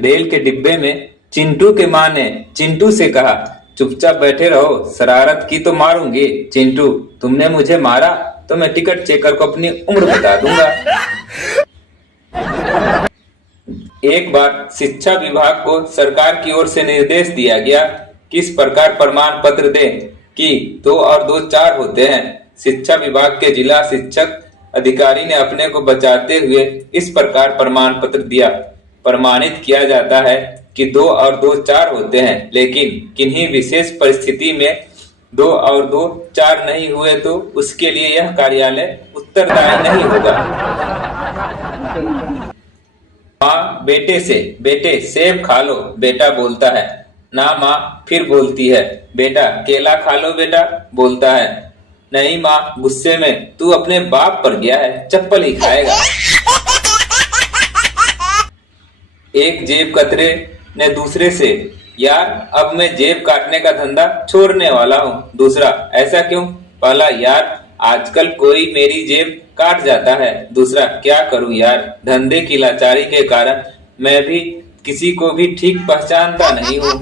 Rail के डिब्बे में चिंटू के माँ ने चिंटू से कहा, चुपचाप बैठे रहो, शरारत की तो मारूंगी। चिंटू, तुमने मुझे मारा तो मैं टिकट चेकर को अपनी उम्र बता दूंगा। एक बार शिक्षा विभाग को सरकार की ओर से निर्देश दिया गया कि इस प्रकार प्रमाण पत्र दें कि 2 और 2 4 होते हैं। शिक्षा विभाग के जिला शिक्षक अधिकारी ने अपने को बचाते हुए इस प्रकार प्रमाण पत्र दिया। प्रमाणित किया जाता है कि 2 और 2 4 होते हैं, लेकिन किन्हीं विशेष परिस्थिति में 2 और 2 4 नहीं हुए तो उसके लिए यह कार्यालय उत्तरदायी नहीं होगा। माँ बेटे से, बेटे सेब खा लो, बेटा बोलता है। ना माँ फिर बोलती है, बेटा केला खा लो बेटा, बोलता है। नहीं माँ, गुस्से में तू अपने बाप पर गया है, चप्पल ही खाएगा। एक जेब कतरे ने दूसरे से, यार अब मैं जेब काटने का धंधा छोड़ने वाला हूँ। दूसरा, ऐसा क्यों? पहला, यार आजकल कोई मेरी जेब काट जाता है। दूसरा, क्या करूं यार, धंधे की लाचारी के कारण मैं भी किसी को भी ठीक पहचानता नहीं हूँ।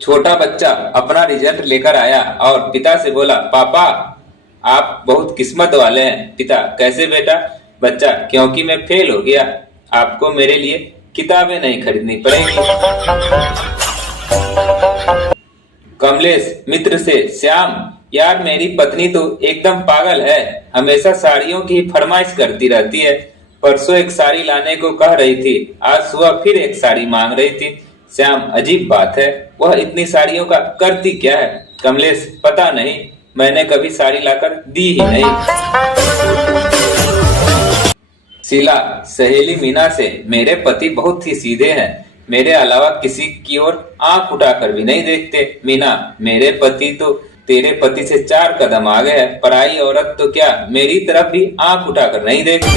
छोटा बच्चा अपना रिजल्ट लेकर आया और पिता से बोला, पापा आप बहुत किस्मत वाले हैं। पिता, कैसे बेटा? बच्चा, क्योंकि मैं फेल हो गया, आपको मेरे लिए किताबें नहीं खरीदनी पड़ेंगी। कमलेश मित्र से, श्याम यार मेरी पत्नी तो एकदम पागल है, हमेशा साड़ियों की फरमाइश करती रहती है। परसों एक साड़ी लाने को कह रही थी, आज सुबह फिर एक साड़ी मांग रही थी। श्याम, अजीब बात है, वह इतनी साड़ियों का करती क्या है? कमलेश, पता नहीं, मैंने कभी साड़ी लाकर दी ही नहीं। शीला सहेली मीना से, मेरे पति बहुत ही सीधे हैं, मेरे अलावा किसी की ओर आंख उठाकर भी नहीं देखते। मीना, मेरे पति तो तेरे पति से 4 कदम आगे है, पराई औरत तो क्या मेरी तरफ भी आंख उठाकर नहीं देखते।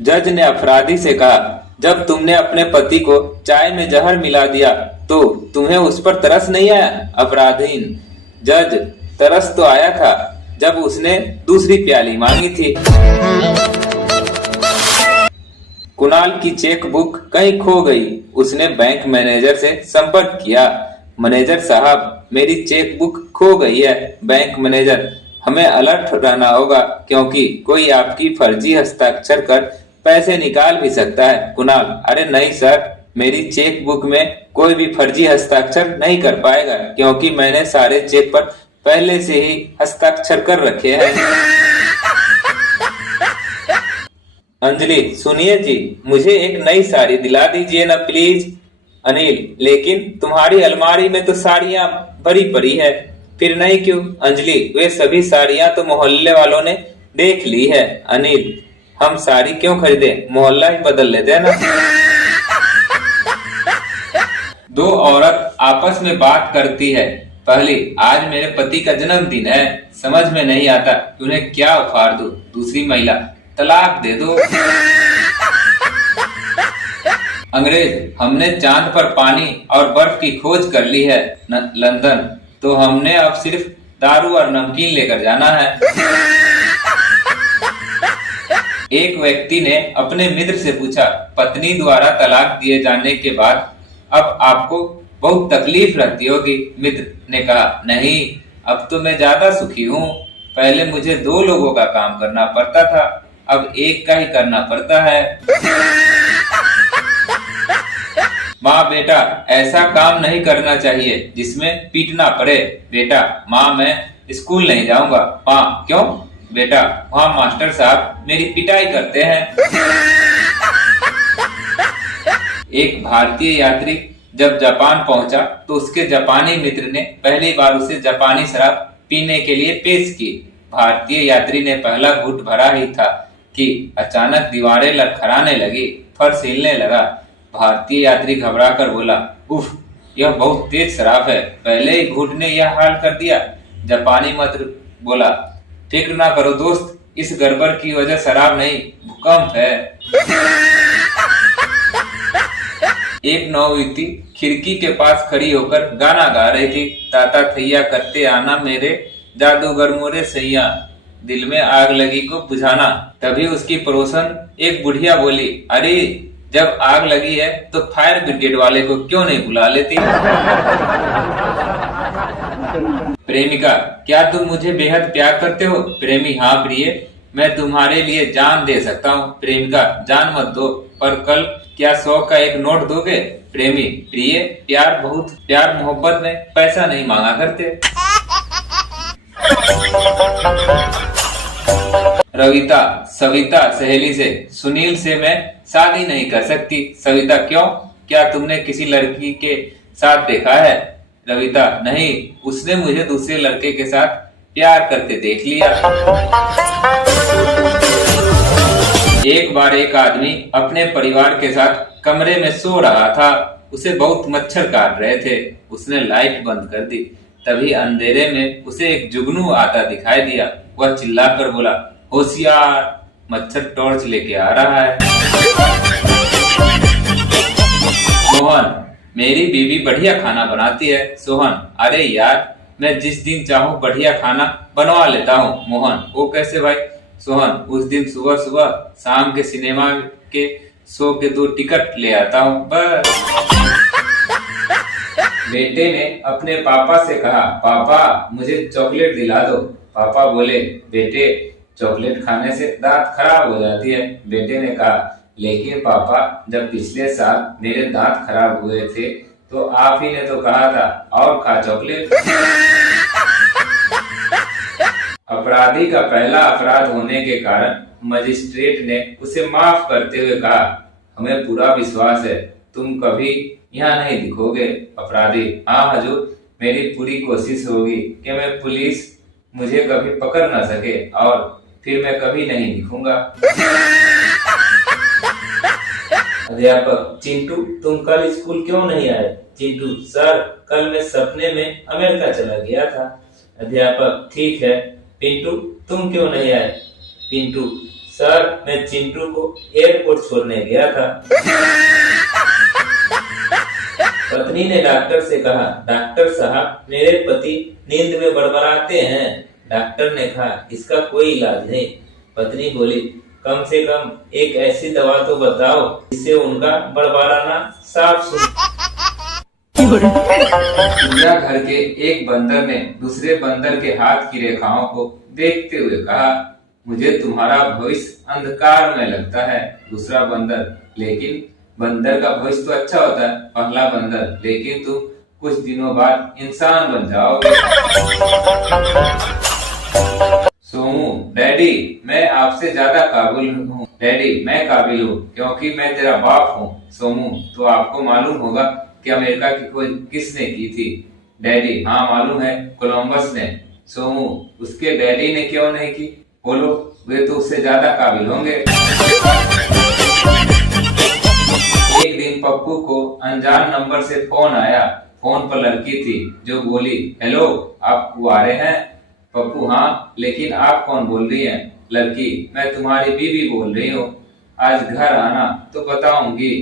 जज ने अपराधी से कहा, जब तुमने अपने पति को चाय में जहर मिला दिया तो तुम्हें उस पर तरस नहीं आया? अपराधीन, जज तरस तो आया था जब उसने दूसरी प्याली मांगी थी। कुणाल की चेकबुक कहीं खो गई, उसने बैंक मैनेजर से संपर्क किया। मैनेजर साहब, मेरी चेकबुक खो गई है। बैंक मैनेजर, हमें अलर्ट रहना होगा क्योंकि कोई आपकी फर्जी हस्ताक्षर कर पैसे निकाल भी सकता है। कुणाल, अरे नहीं सर, मेरी चेकबुक में कोई भी फर्जी हस्ताक्षर नहीं कर पाएगा क्योंकि मैंने सारे चेक पर पहले से ही हस्ताक्षर कर रखे हैं। अंजलि, सुनिए जी, मुझे एक नई साड़ी दिला दीजिए ना प्लीज। अनिल, लेकिन तुम्हारी अलमारी में तो साड़ियां भरी पड़ी है। फिर नहीं क्यों? अंजलि, वे सभी साड़ियां तो मोहल्ले वालों ने देख ली है। अनिल, हम साड़ी क्यों खरीदे, मोहल्ला ही बदल लेते हैं ना। दो औरत आपस में बात करती है। पहली, आज मेरे पति का जन्मदिन है, समझ में नहीं आता उन्हें क्या उपहार दूं। दूसरी महिला, तलाक दे दो। अंग्रेज, हमने चांद पर पानी और बर्फ की खोज कर ली है लंदन, तो हमने अब सिर्फ दारू और नमकीन लेकर जाना है। एक व्यक्ति ने अपने मित्र से पूछा, पत्नी द्वारा तलाक दिए जाने के बाद अब आपको बहुत तकलीफ रहती होगी। मित्र ने कहा, नहीं, अब तो मैं ज्यादा सुखी हूँ। पहले मुझे 2 लोगों का काम करना पड़ता था, अब एक का ही करना पड़ता है। माँ, बेटा ऐसा काम नहीं करना चाहिए जिसमें पीटना पड़े। बेटा, माँ मैं स्कूल नहीं जाऊंगा। माँ, क्यों? बेटा, वहाँ मास्टर साहब मेरी पिटाई करते हैं। एक भारतीय यात्री जब जापान पहुंचा तो उसके जापानी मित्र ने पहली बार उसे जापानी शराब पीने के लिए पेश की। भारतीय यात्री ने पहला घूंट भरा ही था कि अचानक दीवारें लड़खड़ाने लगी, फर्श हिलने लगा। भारतीय यात्री घबरा कर बोला, उफ, यह बहुत तेज शराब है, पहले ही घूंट ने यह हाल कर दिया। जापानी मित्र बोला, फिक्र ना करो दोस्त, इस गड़बड़ की वजह शराब नहीं, भूकंप है। एक नौयुवती खिड़की के पास खड़ी होकर गाना गा रही थी, ताता थैया करते आना मेरे जादूगर मोरे सैया। दिल में आग लगी को बुझाना। तभी उसकी पड़ोसन एक बुढ़िया बोली, अरे जब आग लगी है तो फायर ब्रिगेड वाले को क्यों नहीं बुला लेती। प्रेमिका, क्या तुम मुझे बेहद प्यार करते हो? प्रेमी, हाँ प्रिय, मैं तुम्हारे लिए जान दे सकता हूँ। प्रेमिका, जान मत दो, पर कल क्या 100 का एक नोट दोगे? प्रेमी, प्रिय, प्यार मोहब्बत में पैसा नहीं मांगा करते। रविता, सविता सहेली से, सुनील से मैं शादी नहीं कर सकती। सविता, क्यों? क्या तुमने किसी लड़की के साथ देखा है? रविता, नहीं, उसने मुझे दूसरे लड़के के साथ प्यार करते देख लिया। एक बार एक आदमी अपने परिवार के साथ कमरे में सो रहा था। उसे बहुत मच्छर काट रहे थे। उसने लाइट बंद कर दी। तभी अंधेरे में उसे एक जुगनू आता दिखाई दिया। वह चिल्लाकर बोला, होशियार, मच्छर टॉर्च लेके आ रहा है। मोहन, मेरी बीवी बढ़िया खाना बनाती है। सोहन, अरे यार, मैं जिस दिन चाहूँ बढ़िया खाना बनवा लेता हूँ। मोहन, वो कैसे भाई? सोहन, उस दिन सुबह सुबह शाम के सिनेमा के शो के 2 टिकट ले आता हूँ बस। बेटे ने अपने पापा से कहा, पापा मुझे चॉकलेट दिला दो। पापा बोले, बेटे चॉकलेट खाने से दांत खराब हो जाती है। बेटे ने कहा, लेकिन पापा जब पिछले साल मेरे दांत खराब हुए थे तो आप ही ने तो कहा था और खा चॉकलेट। अपराधी का पहला अपराध होने के कारण मजिस्ट्रेट ने उसे माफ करते हुए कहा, हमें पूरा विश्वास है तुम कभी यहाँ नहीं दिखोगे। अपराधी, हाँ हजूर, मेरी पूरी कोशिश होगी कि मैं पुलिस मुझे कभी पकड़ न सके और फिर मैं कभी नहीं दिखूंगा। अध्यापक, चिंटू तुम कल स्कूल क्यों नहीं आए? चिंटू, सर कल मैं सपने में अमेरिका चला गया था। अध्यापक, ठीक है। पिंटू, तुम क्यों नहीं आए? पिंटू, सर मैं चिंटू को एयरपोर्ट छोड़ने गया था। पत्नी ने डॉक्टर से कहा, डॉक्टर साहब मेरे पति नींद में बड़बड़ाते हैं। डॉक्टर ने कहा, इसका कोई इलाज नहीं। पत्नी बोली, कम से कम एक ऐसी दवा तो बताओ जिससे उनका बड़बड़ाना साफ सुन। चिड़िया घर के एक बंदर ने दूसरे बंदर के हाथ की रेखाओं को देखते हुए कहा, मुझे तुम्हारा भविष्य अंधकार में लगता है। दूसरा बंदर, लेकिन बंदर का भविष्य तो अच्छा होता है। पहला बंदर, लेकिन तुम कुछ दिनों बाद इंसान बन जाओगे। सोमू, डैडी मैं आपसे ज्यादा काबिल हूँ। डैडी, मैं काबिल हूँ क्योंकि मैं तेरा बाप हूँ। सोमू, तो आपको मालूम होगा कि अमेरिका की खोज किसने की थी? डैडी, हाँ मालूम है, कोलंबस ने। सोमू, उसके डैडी ने क्यों नहीं की? बोलो, वे तो उससे ज्यादा काबिल होंगे। एक दिन पप्पू को अनजान नंबर से फोन आया। फोन पर लड़की थी जो बोली, हेलो आप कुंवारे हैं? पप्पू, हाँ, लेकिन आप कौन बोल रही हैं? लड़की, मैं तुम्हारी बीवी बोल रही हूँ। आज घर आना तो बताऊंगी।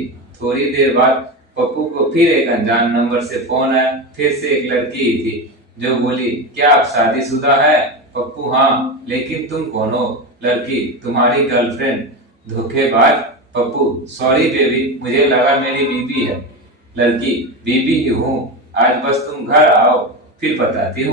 थोड़ी देर बाद पप्पू को फिर एक अनजान नंबर से फोन आया। फिर से एक लड़की ही थी जो बोली, क्या आप शादीशुदा है? पप्पू, हाँ, लेकिन तुम कौन हो? लड़की, तुम्हारी गर्लफ्रेंड। धोखेबाज। पप्पू, सॉरी बेबी, मुझे लगा मेरी बीबी है। लड़की, बीबी ही हूँ, आज बस तुम घर आओ फिर बताती हूँ।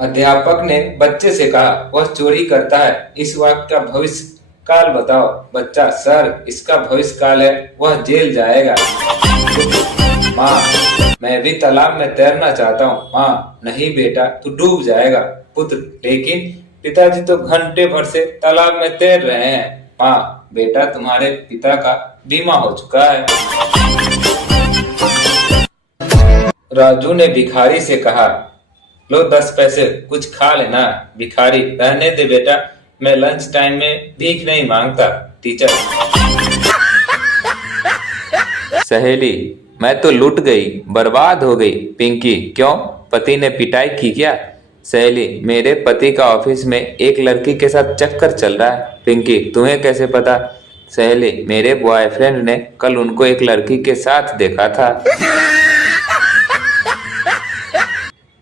अध्यापक ने बच्चे से कहा, वह चोरी करता है, इस वाक्य का भविष्य काल बताओ। बच्चा, सर इसका भविष्य काल है वह जेल जाएगा। माँ, मैं भी तालाब में तैरना चाहता हूँ। माँ, नहीं बेटा तू डूब जाएगा। पुत्र, लेकिन पिताजी तो घंटे भर से तालाब में तैर रहे हैं। माँ, बेटा तुम्हारे पिता का बीमा हो चुका है। राजू ने भिखारी से कहा, लो 10 पैसे कुछ खा लेना। भिखारी, रहने दे बेटा, मैं लंच टाइम में भीख नहीं मांगता। टीचर। सहेली, मैं तो लुट गई, बर्बाद हो गई। पिंकी, क्यों, पति ने पिटाई की क्या? सहेली, मेरे पति का ऑफिस में एक लड़की के साथ चक्कर चल रहा है। पिंकी, तुम्हें कैसे पता? सहेली, मेरे बॉयफ्रेंड ने कल उनको एक लड़की के साथ देखा था।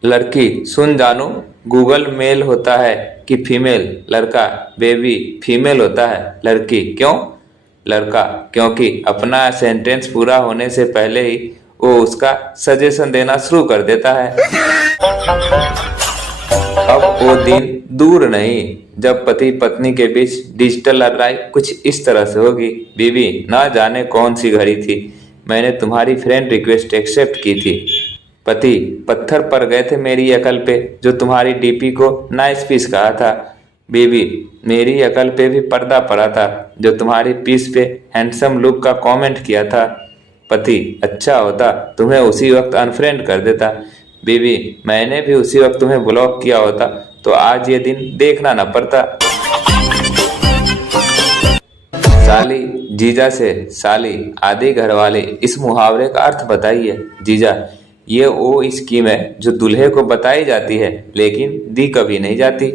लड़की, सुन जानू, गूगल मेल होता है कि फीमेल? लड़का, बेबी, फीमेल होता है। लड़की, क्यों? लड़का, क्योंकि अपना सेंटेंस पूरा होने से पहले ही वो उसका सजेशन देना शुरू कर देता है। अब वो दिन दूर नहीं जब पति पत्नी के बीच डिजिटल लड़ाई कुछ इस तरह से होगी। बीवी, ना जाने कौन सी घड़ी थी, मैंने तुम्हारी फ्रेंड रिक्वेस्ट एक्सेप्ट की थी। पति, पत्थर पड़ गए थे मेरी अकल पे जो तुम्हारी डीपी को नाइस पीस कहा था। बीवी, मेरी अकल पे भी पर्दा पड़ा था जो तुम्हारी पीस पे हैंडसम लुक का कमेंट किया था। पति, अच्छा होता तुम्हें उसी वक्त अनफ्रेंड कर देता। बीवी, मैंने भी उसी वक्त तुम्हें ब्लॉक किया होता तो आज ये दिन देखना न पड़ता। साली जीजा से साली आदि घरवाले, इस मुहावरे का अर्थ बताइए। जीजा, ये वो स्कीम है जो दूल्हे को बताई जाती है लेकिन दी कभी नहीं जाती।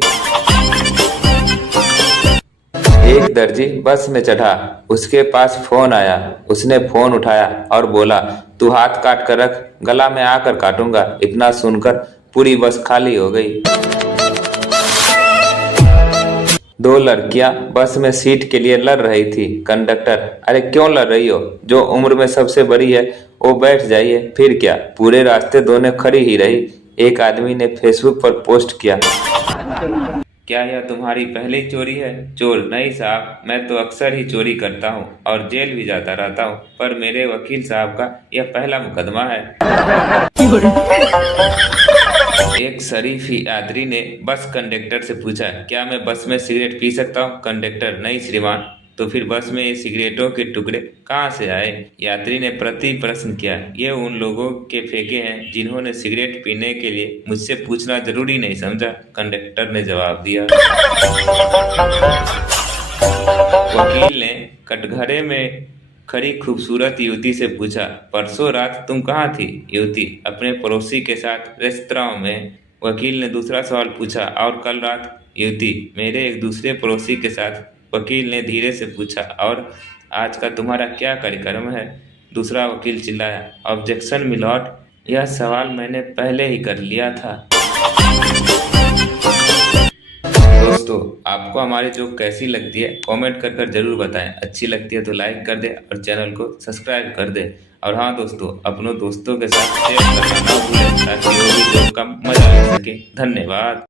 एक दर्जी बस में चढ़ा, उसके पास फोन आया। उसने फोन उठाया और बोला, तू हाथ काट कर रख, गला में आकर काटूंगा। इतना सुनकर पूरी बस खाली हो गई। दो लड़कियां बस में सीट के लिए लड़ रही थी। कंडक्टर, अरे क्यों लड़ रही हो? जो उम्र में सबसे बड़ी है वो बैठ जाइए। फिर क्या, पूरे रास्ते दोनों खड़ी ही रही। एक आदमी ने फेसबुक पर पोस्ट किया, क्या यह तुम्हारी पहली चोरी है? चोर, नहीं साहब, मैं तो अक्सर ही चोरी करता हूँ और जेल भी जाता रहता हूँ, पर मेरे वकील साहब का यह पहला मुकदमा है। एक शरीफी यात्री ने बस कंडक्टर से पूछा, क्या मैं बस में सिगरेट पी सकता हूँ? कंडक्टर, नहीं श्रीमान। तो फिर बस में ये सिगरेटों के टुकड़े कहाँ से आए? यात्री ने प्रति प्रश्न किया, ये उन लोगों के फेंके हैं जिन्होंने सिगरेट पीने के लिए मुझसे पूछना जरूरी नहीं समझा। कंडक्टर ने जवाब दिया। वकील ने कटघरे में खड़ी खूबसूरत युवती से पूछा, परसों रात तुम कहाँ थी? युवती, अपने पड़ोसी के साथ रेस्तरां में। वकील ने दूसरा सवाल पूछा, और कल रात? युवती, मेरे एक दूसरे पड़ोसी के साथ। वकील ने धीरे से पूछा, और आज का तुम्हारा क्या कार्यक्रम है? दूसरा वकील चिल्लाया, ऑब्जेक्शन मिलॉर्ड, यह सवाल मैंने पहले ही कर लिया था। दोस्तों, आपको हमारी जोक कैसी लगती है कमेंट कर जरूर बताएं। अच्छी लगती है तो लाइक कर दें और चैनल को सब्सक्राइब कर दें। और हाँ दोस्तों, अपनों दोस्तों के साथ शेयर करना ना भूलें ताकि वो भी जोक का मजा ले सके। धन्यवाद।